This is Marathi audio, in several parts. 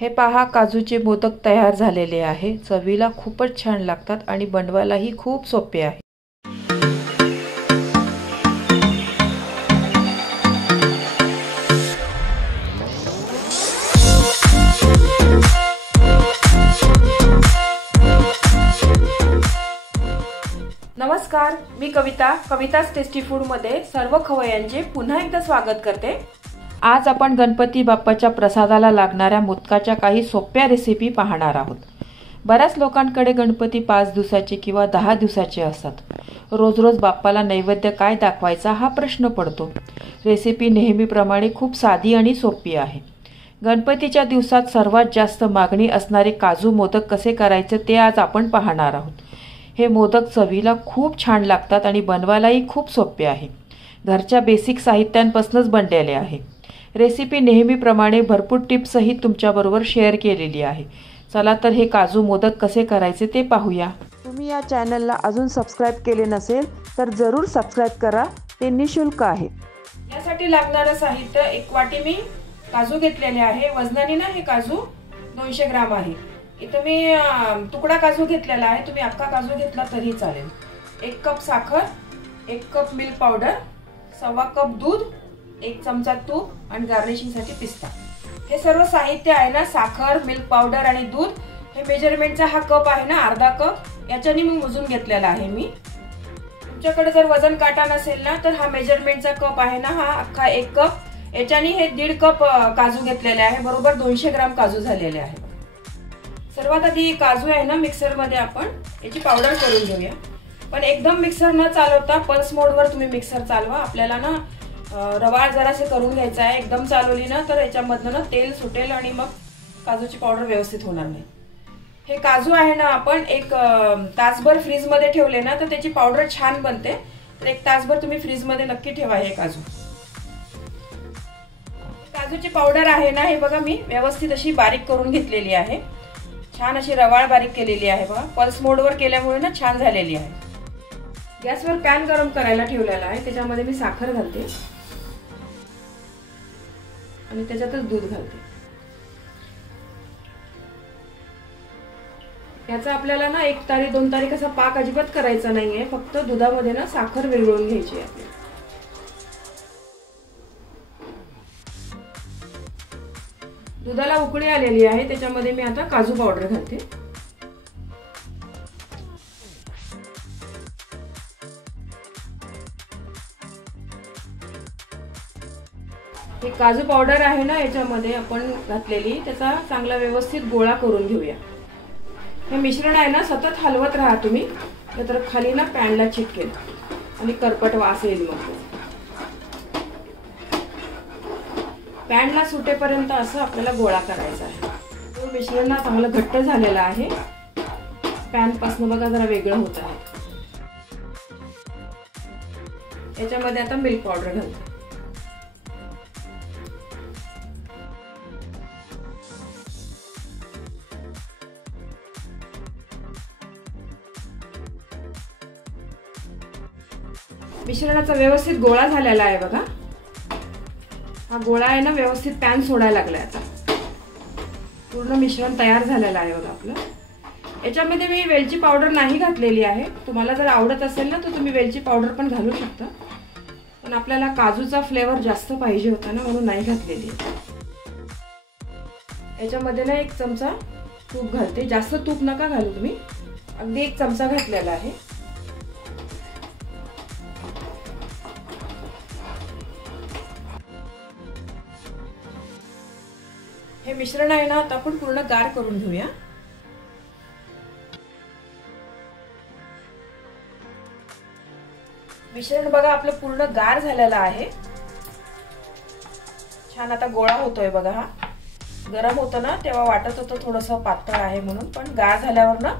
हे पहा, काजूचे मोदक तयार झालेले आहे। चवीला खूपच छान लागतात आणि बनवायलाही खूप सोपे आहे। नमस्कार, मी कविता, कविता's टेस्टी फूड मध्ये सर्व खवय्यांचे पुन्हा एकदा स्वागत करते। आज आपण गणपती बाप्पाच्या प्रसादाला लागणाऱ्या मोदकाच्या काही सोप्या रेसिपी पाहणार आहोत। बऱ्याच लोकांकडे गणपती 5 दिवसाचे किंवा 10 दिवसाचे असतात। रोज रोज बाप्पाला नैवेद्य काय दाखवायचा हा प्रश्न पडतो। रेसिपी नेहमीप्रमाणे खूप साधी आणि सोपी आहे। गणपतीच्या दिवसात सर्वात जास्त मागणी असणारे काजू मोदक कसे करायचे ते आज आपण पाहणार आहोत। हे मोदक चवीला खूप छान लागतात आणि बनवायलाही खूप सोपे आहे। घरच्या बेसिक साहित्यांपासूनच बनलेले आहे। रेसिपी नेहमीप्रमाणे भरपूर टिप्सही तुमच्याबरोबर शेअर केलेली आहे। चला तर हे काजू मोदक कसे करायचे ते पाहूया। तुम्ही या चॅनलला अजून सबस्क्राइब केले नसेल तर जरूर सबस्क्राइब करा, ते निशुल्क आहे। यासाठी लागणारे साहित्य, एक वाटी मी काजू घेतलेले आहे। वजनाने ना हे काजू 200 ग्राम आहे। इथे मी तुकडा काजू घेतलेला आहे, तुम्ही अख्खा काजू घेतला तरी चालेल। 1 कप साखर, 1 कप मिल्क पावडर, 1.25 कप दूध, 1 चमचा तूप आणि गार्निशिंग साठी पिस्ता। हे सर्व साहित्य आहे ना, साखर, मिल्क पावडर आणि दूध, हे मेजरमेंटचा हा कप आहे ना, अर्धा कप, याच्याने मी मोजून घेतलेला आहे। मी तुमच्याकडे जर वजन काटा नसेल ना तर हा मेजरमेंटचा कप आहे ना, हा अख्खा 1 कप, याच्याने हे 1.5 कप काजू घेतलेले आहे। बरोबर 200 ग्राम काजू झालेले आहे। सर्वात आधी काजू आहे ना मिक्सर मध्ये आपण याची पावडर करून घेऊया। पण एकदम मिक्सर न चालवता पल्स मोडवर तुम्ही मिक्सर चालवा। आपल्याला ना रवाळ जरासे करून घ्यायचा आहे। एकदम चालवली ना तर याच्यामधनं ना तेल सुटेल आणि मग काजूची पावडर व्यवस्थित होणार नाही। हे काजू आहे ना, आपण 1 तासभर फ्रीज मध्ये ठेवले ना तर त्याची पावडर छान बनते। तर 1 तासभर तुम्ही फ्रीज मध्ये नक्की ठेवा हे काजू। काजूची पावडर आहे ना, हे बघा मी व्यवस्थित अशी बारीक करून घेतलेली आहे। छान अशी रवाळ बारीक केलेली आहे बघा। पल्स मोडवर केल्यामुळे ना छान झालेली आहे। गॅसवर पॅन गरम करायला ठेवलेला आहे, त्याच्यामध्ये मी साखर घालते आणि त्याच्यातच दूध घालते। याचा आपल्याला ना 1 तारी 2 तारी कसा पाक अजिबात करायचा नाहीये, फक्त दुधामध्ये ना साखर विरघळून घ्यायची आहे। दुधाला उकळी आलेली आहे, त्याच्यामध्ये मी आता काजू पावडर घालते। हे काजू पावडर आहे ना याच्यामध्ये आपण घातलेली, त्याचा चांगला व्यवस्थित गोळा करून घेऊया। हे मिश्रण आहे ना सतत हलवत राहा तुम्ही, नाहीतर खाली ना पॅनला चिटकेल आणि करपट वास येईल। मग पॅनला सुटेपर्यंत असं आपल्याला गोळा करायचा आहे। मिश्रण ना चांगलं घट्ट झालेलं आहे। पॅन पासून बघा जरा वेगळं होत आहे। याच्यामध्ये आता मिल्क पावडर घालते। मिश्रणाचा व्यवस्थित गोळा झालेला आहे बघा। हा गोळा आहे ना व्यवस्थित पॅन सोडायला लागलाय। आता पूर्ण मिश्रण तयार झालेलं आहे बघा आपलं। याच्यामध्ये मी वेलची पावडर नाही घातलेली आहे। तुम्हाला जर आवडत असेल ना तर तुम्ही वेलची पावडर पण घालू शकता, पण आपल्याला काजूचा फ्लेवर जास्त पाहिजे होता ना म्हणून नाही घातलेली। याच्यामध्ये ना 1 चमचा तूप घालते। जास्त तूप नका घालू तुम्ही, अगदी 1 चमचा घातलेला आहे। हे मिश्रण आहे ना आता आपण पूर्ण गार करून घेऊया। मिश्रण बघा आपलं पूर्ण गार झालेलं आहे। छान आता गोळा होतोय बघा। हा गरम होतं ना तेव्हा वाटत होतं थोडंसं पातळ आहे म्हणून, पण गार झाल्यावर ना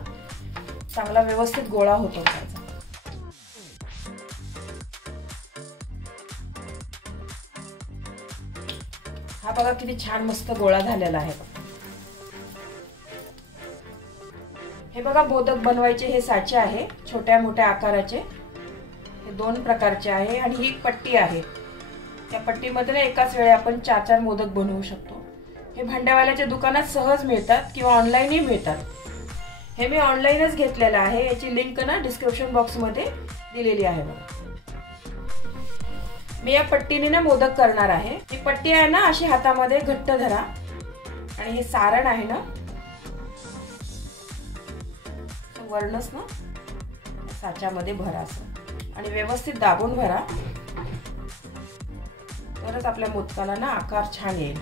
चांगला व्यवस्थित गोळा होतो त्याचा। हा बघा किती छान मस्त गोळा झालेला आहे। हे बघा मोदक बनवायचे हे साचे आहे, छोट्या मोठ्या आकाराचे। हे 2 प्रकारचे आहे आणि ही एक पट्टी आहे। त्या पट्टीमध्ये एकाच वेळी आपण 4-4 मोदक बनवू शकतो। हे भांड्यावाल्याच्या दुकानात सहज मिळतात किंवा ऑनलाईनही मिळतात। हे मी ऑनलाईनच घेतलेलं आहे, याची लिंक ना डिस्क्रिप्शन बॉक्स मध्ये दिलेली आहे बघा। मी या पट्टीने ना मोदक करणार आहे। ही पट्टी आहे ना अशी हातामध्ये घट्ट धरा आणि हे सारण आहे ना वरणच ना साच्यामध्ये भरा असं आणि व्यवस्थित दाबून भरा, तरच आपल्या मोदकाला ना आकार छान येईल।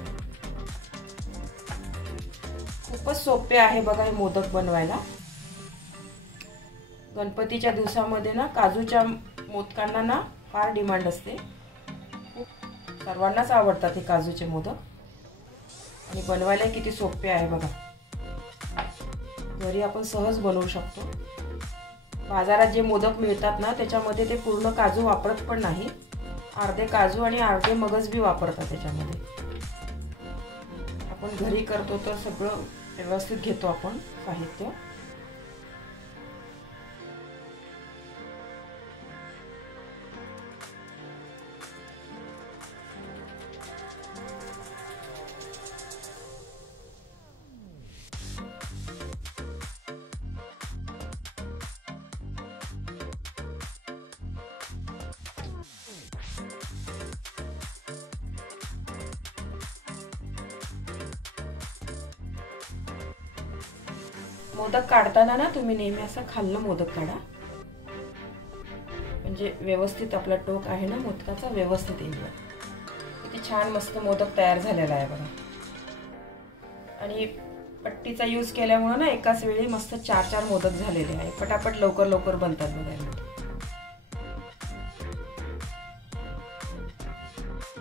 खूपच सोपे आहे बघा हे मोदक बनवायला। गणपतीच्या दिवसामध्ये ना काजूच्या मोदकांना ना फार डिमांड असते, सर्वांनाच आवडतात हे काजूचे मोदक आणि बनवायला किती सोपे आहे बघा। घरी आपण सहज बनवू शकतो। बाजारात जे मोदक मिळतात ना त्याच्यामध्ये ते पूर्ण काजू वापरत पण नाही, अर्धे काजू आणि अर्धे मगज बी वापरतात त्याच्यामध्ये। आपण घरी करतो तर सगळं व्यवस्थित घेतो आपण साहित्य। मोदक काढताना ना तुम्ही नेहमी असं खाल्लं मोदक काढा, म्हणजे व्यवस्थित आपला टोक आहे ना मोदकाचा व्यवस्थित येईल। किती छान मस्त मोदक तयार झालेला आहे बघा। आणि पट्टीचा यूज केल्यामुळे ना एकाच वेळी मस्त 4-4 मोदक झालेले आहे, पटापट लवकर लवकर बनतात बघा।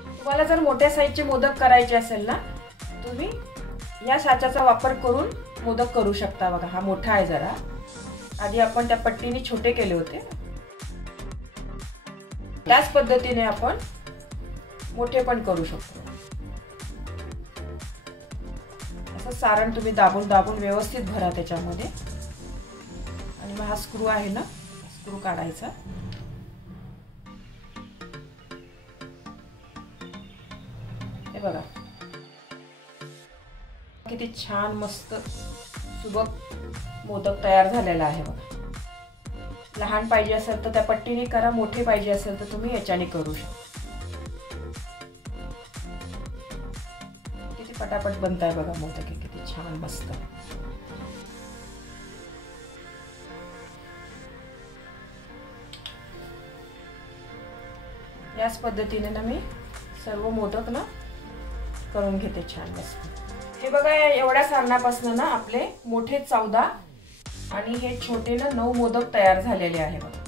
तुम्हाला जर मोठ्या साईजचे मोदक करायचे असेल ना तुम्ही या साच्याचा वापर करून मोदक करू शकता बघा। हा मोठा आहे जरा, आधी आपण त्या पट्टीने छोटे केले होते, त्याच पद्धतीने आपण मोठे पण करू शकतो। असं सारण तुम्ही दाबून दाबून व्यवस्थित भरा त्याच्यामध्ये आणि मग हा स्क्रू आहे ना स्क्रू काढायचा। हे बघा किती छान मस्त सुबक मोदक तयार झालेला आहे बघा। लहान पाहिजे असेल तर त्या पट्टीने करा, मोठे पाहिजे असेल तर तुम्ही याच्याने करू शकता। किती पटापट बनताय बघा मोदक, किती छान मस्त। याच पद्धतीने ना मी सर्व मोदक ना करून घेते छान मस्त। हे बघा एवढ्या सारणापासून ना आपले मोठे 14 आणि हे छोटे ना 9 मोदक तयार झालेले आहे बघा।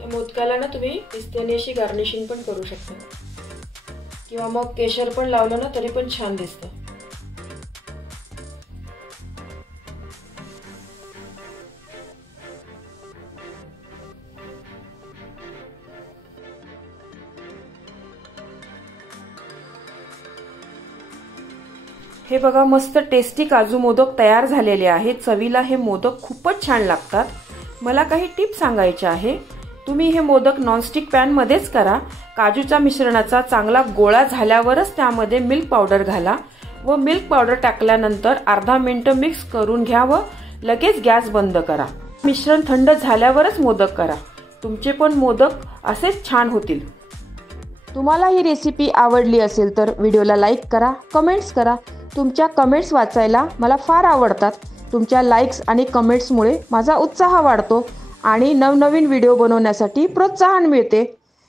या मोदकाला ना तुम्ही पिस्त्याने अशी गार्निशिंग पण करू शकता किंवा मग केशर पण लावलं ना तरी पण छान दिसतं। हे बघा मस्त टेस्टी काजू मोदक तयार झालेले आहेत। चवीला हे मोदक खूपच छान लागतात। मला काही टिप्स सांगायचे आहे। तुम्ही हे मोदक नॉनस्टिक पॅन मध्येच करा। काजूच्या मिश्रणाचा चांगला गोळा झाल्यावरच त्यामध्ये मिल्क पावडर घाला व मिल्क पावडर टाकल्यानंतर अर्धा मिनिट मिक्स करून घ्या व लगेच गॅस बंद करा। मिश्रण थंड झाल्यावरच मोदक करा, तुमचे पण मोदक असेच छान होतील। तुम्हाला ही रेसिपी आवडली असेल तर व्हिडिओला लाईक करा, कमेंट्स करा। तुमच्या कमेंट्स वाचायला मला फार आवडतात। तुमच्या लाईक्स आणि कमेंट्समुळे माझा उत्साह वाढतो आणि नवनवीन व्हिडिओ बनवण्यासाठी प्रोत्साहन मिळते।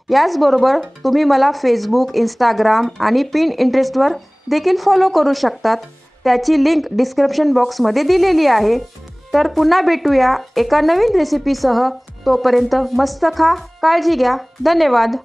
याचबरोबर तुम्ही मला फेसबुक, इंस्टाग्राम आणि पिंटरेस्टवर देखील फॉलो करू शकतात। त्याची लिंक डिस्क्रिप्शन बॉक्समध्ये दिलेली आहे। तर पुन्हा भेटूया एका नवीन रेसिपीसह। तोपर्यंत मस्त खा, काळजी घ्या। धन्यवाद।